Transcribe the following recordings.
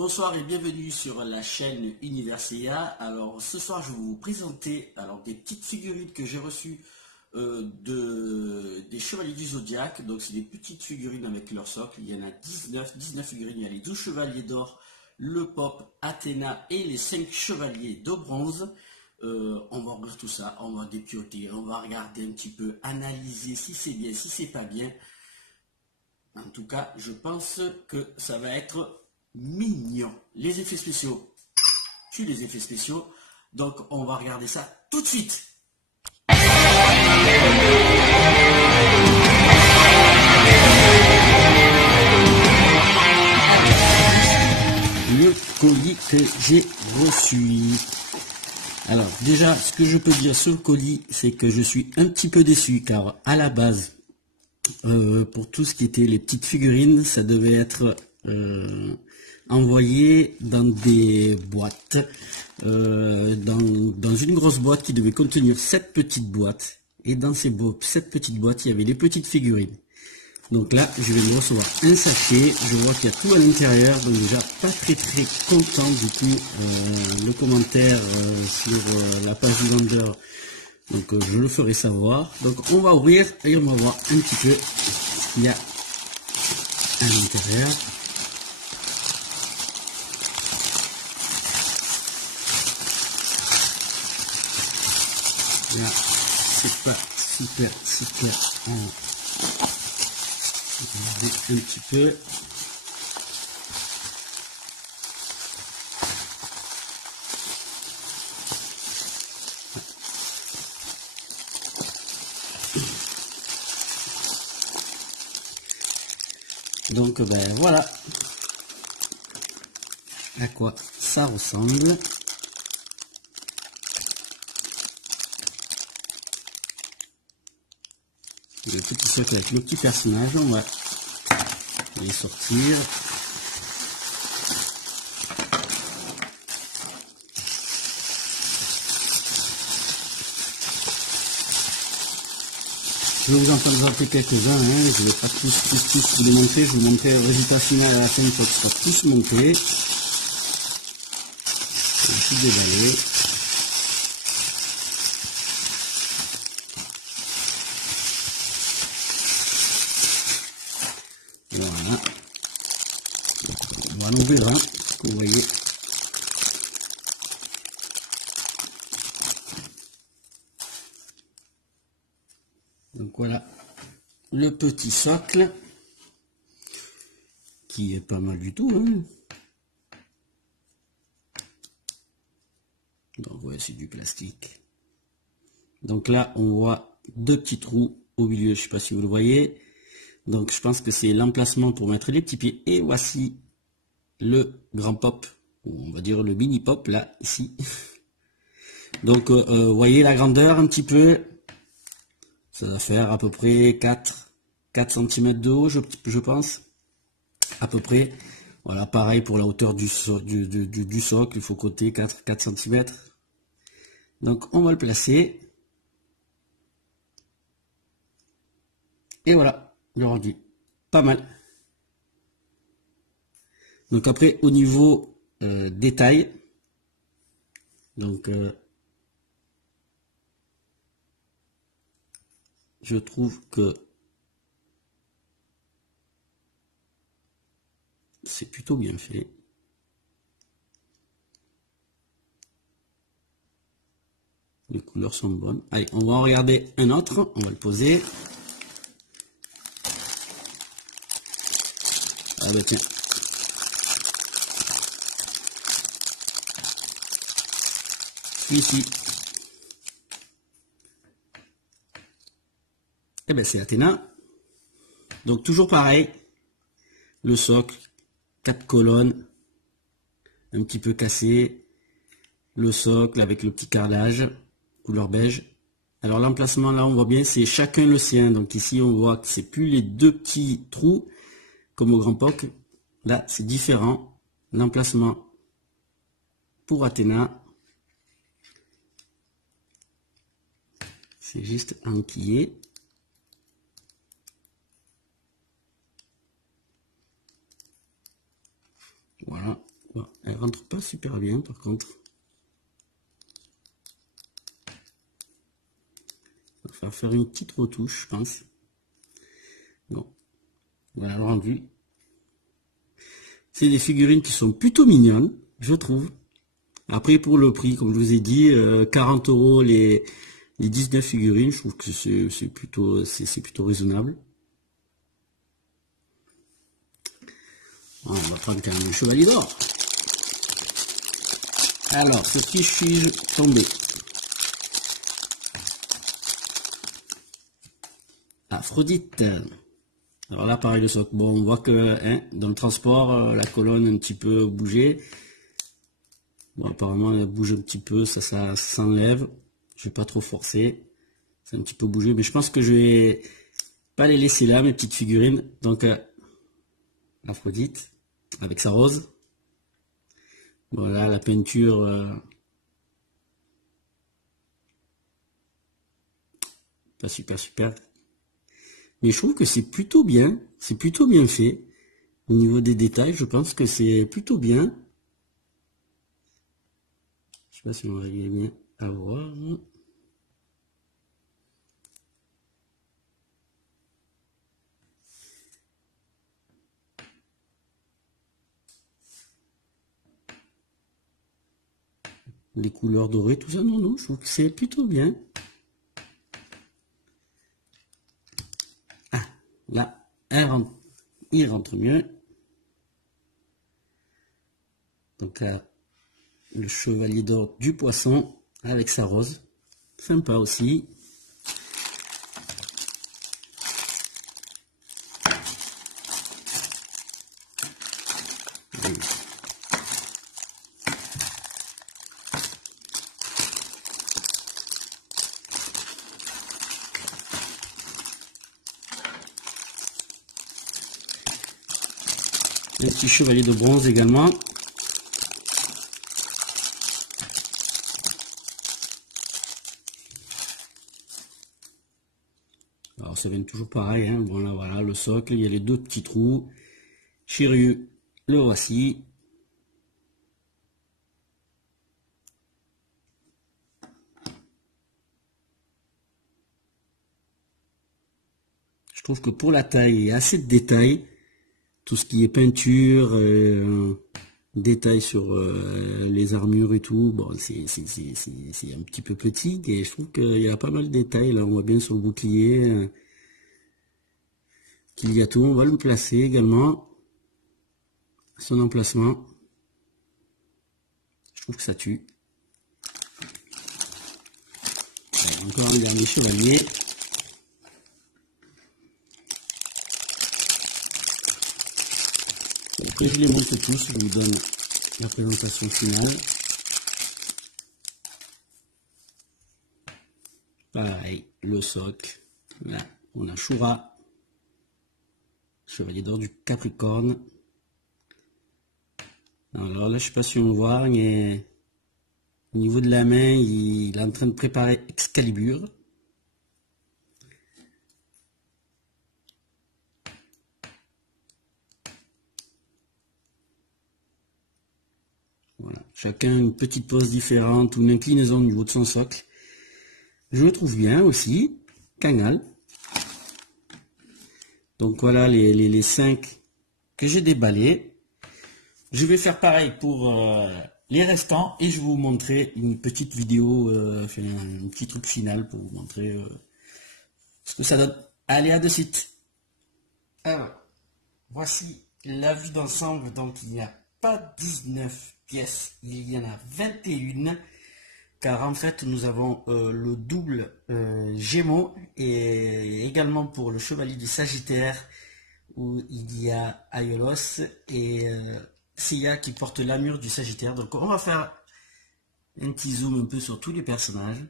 Bonsoir et bienvenue sur la chaîne Universia. Alors ce soir je vais vous présenter des petites figurines que j'ai reçues des Chevaliers du Zodiaque. Donc c'est des petites figurines avec leur socle. Il y en a 19 figurines. Il y a les 12 Chevaliers d'or, le Pope, Athéna et les 5 Chevaliers de bronze. On va ouvrir tout ça, on va dépioter, on va regarder un petit peu, analyser si c'est bien, si c'est pas bien. En tout cas, je pense que ça va être mignon. Les effets spéciaux, puis les effets spéciaux. Donc, on va regarder ça tout de suite. Le colis que j'ai reçu. Alors, déjà, ce que je peux dire sur le colis, c'est que je suis un petit peu déçu, car à la base, pour tout ce qui était les petites figurines, ça devait être envoyé dans des boîtes, dans une grosse boîte qui devait contenir 7 petites boîtes, et dans ces 7 petites boîtes, il y avait les petites figurines. Donc là, je vais me recevoir un sachet, je vois qu'il y a tout à l'intérieur, donc déjà pas très content du coup, le commentaire sur la page du vendeur. Donc je le ferai savoir. Donc on va ouvrir et on va voir un petit peu ce qu'il y a à l'intérieur. Là, c'est pas super. On va regarder un petit peu. Donc ben voilà à quoi ça ressemble. Le petit socle avec le petit personnage, on va les sortir. Je vais vous en présenter quelques-uns, hein. Je ne vais pas tous vous les montrer, je vais vous montrer le résultat final à la fin une fois qu'ils seront tous montés. Je vais tout déballer. Voilà. On va en ouvrir un, que vous voyez. Donc voilà le petit socle qui est pas mal du tout, hein. Donc voilà, c'est du plastique. Donc là on voit deux petits trous au milieu, je sais pas si vous le voyez. Donc je pense que c'est l'emplacement pour mettre les petits pieds. Et voici le grand pop, ou on va dire le mini pop là, ici. Donc vous voyez la grandeur un petit peu. Ça va faire à peu près 4 cm de haut, je pense. À peu près. Voilà, pareil pour la hauteur du socle, il faut compter 4 cm. Donc on va le placer. Et voilà, le rendu. Pas mal. Donc après, au niveau détail, donc je trouve que c'est plutôt bien fait. Les couleurs sont bonnes. Allez, on va en regarder un autre. On va le poser. Ah bah tiens. Celui-ci. Eh ben c'est Athéna. Donc toujours pareil. Le socle. 4 colonnes. Un petit peu cassé. Le socle avec le petit carrelage. Couleur beige. Alors l'emplacement là on voit bien c'est chacun le sien. Donc ici on voit que c'est plus les deux petits trous comme au grand POC. Là c'est différent. L'emplacement pour Athéna. C'est juste enquillé. Voilà. rentre pas super bien par contre. Il va faire une petite retouche, je pense. Bon, voilà le rendu. C'est des figurines qui sont plutôt mignonnes, je trouve. Après, pour le prix, comme je vous ai dit, 40 € les 19 figurines, je trouve que c'est plutôt raisonnable. On va prendre quand même le chevalier d'or. Alors, sur qui suis-je tombé? Aphrodite. Alors là, pareil, le socle. Bon, on voit que dans le transport, la colonne un petit peu bougée. Bon, apparemment, elle bouge un petit peu, ça s'enlève. Je vais pas trop forcer. C'est un petit peu bougé, mais je pense que je vais pas les laisser là, mes petites figurines. Donc, Aphrodite, avec sa rose. Voilà, la peinture. Pas super. Mais je trouve que c'est plutôt bien fait. Au niveau des détails, je pense que c'est plutôt bien. Je sais pas si on va arriver bien à voir. Les couleurs dorées, tout ça, non, je trouve que c'est plutôt bien. Ah, là, il rentre mieux. Donc là, le chevalier d'or du poisson avec sa rose. Sympa aussi. Un petit chevalier de bronze également. Alors ça vient toujours pareil, hein. Bon là voilà, le socle, il y a les deux petits trous. Shiryu, le voici. Je trouve que pour la taille, il y a assez de détails. Tout ce qui est peinture, détails sur les armures et tout, bon, c'est un petit peu petit, et je trouve qu'il y a pas mal de détails. Là, on voit bien sur le bouclier qu'il y a tout. On va le placer également. Son emplacement. Je trouve que ça tue. Alors, encore un dernier chevalier. Et je les monte tous, je vous donne la présentation finale. Pareil, le socle. Là, on a Shura, chevalier d'or du Capricorne. Alors là, je sais pas si on voit, mais au niveau de la main, il est en train de préparer Excalibur. Voilà, chacun une petite pose différente ou une inclinaison au niveau de son socle. Je le trouve bien aussi, canal. Donc voilà les 5 que j'ai déballés. Je vais faire pareil pour les restants et je vais vous montrer une petite vidéo, enfin, un petit truc final pour vous montrer ce que ça donne. Allez, à de suite. Alors, voici la vue d'ensemble. Donc il n'y a pas 19 pièces, il y en a 21. Car en fait nous avons le double Gémeaux et également pour le chevalier du Sagittaire où il y a Aiolos et Seiya qui porte l'armure du Sagittaire. Donc on va faire un petit zoom un peu sur tous les personnages.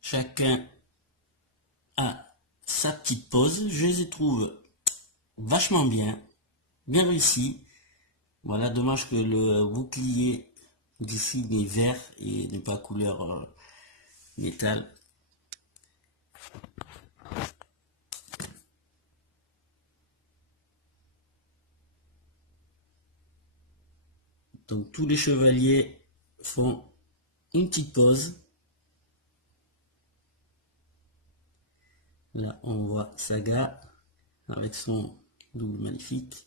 Chacun a sa petite pose. Je les trouve vachement bien réussi. Voilà, dommage que le bouclier d'ici n'est vert et n'est pas couleur métal. Donc tous les chevaliers font une petite pause. Là on voit Saga avec son double magnifique.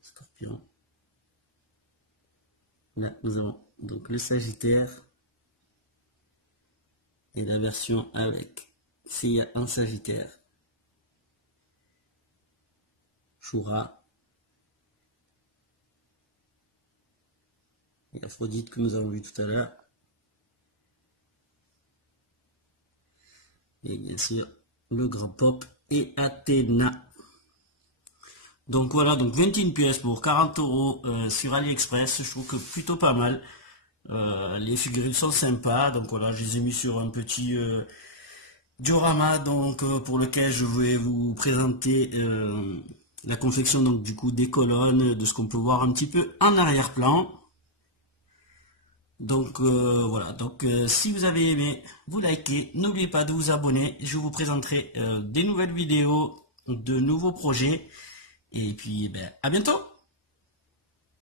Scorpion. Là nous avons donc le Sagittaire et la version avec Seiya en Sagittaire, Shura et Aphrodite que nous avons vu tout à l'heure, et bien sûr le grand pop et Athéna. Donc voilà, donc 21 pièces pour 40 € sur AliExpress. Je trouve que plutôt pas mal. Les figurines sont sympas. Donc voilà, je les ai mis sur un petit diorama, donc pour lequel je vais vous présenter la confection donc du coup des colonnes, de ce qu'on peut voir un petit peu en arrière-plan. Donc voilà, donc si vous avez aimé, vous likez, n'oubliez pas de vous abonner. Je vous présenterai des nouvelles vidéos, de nouveaux projets. Et puis, à bientôt!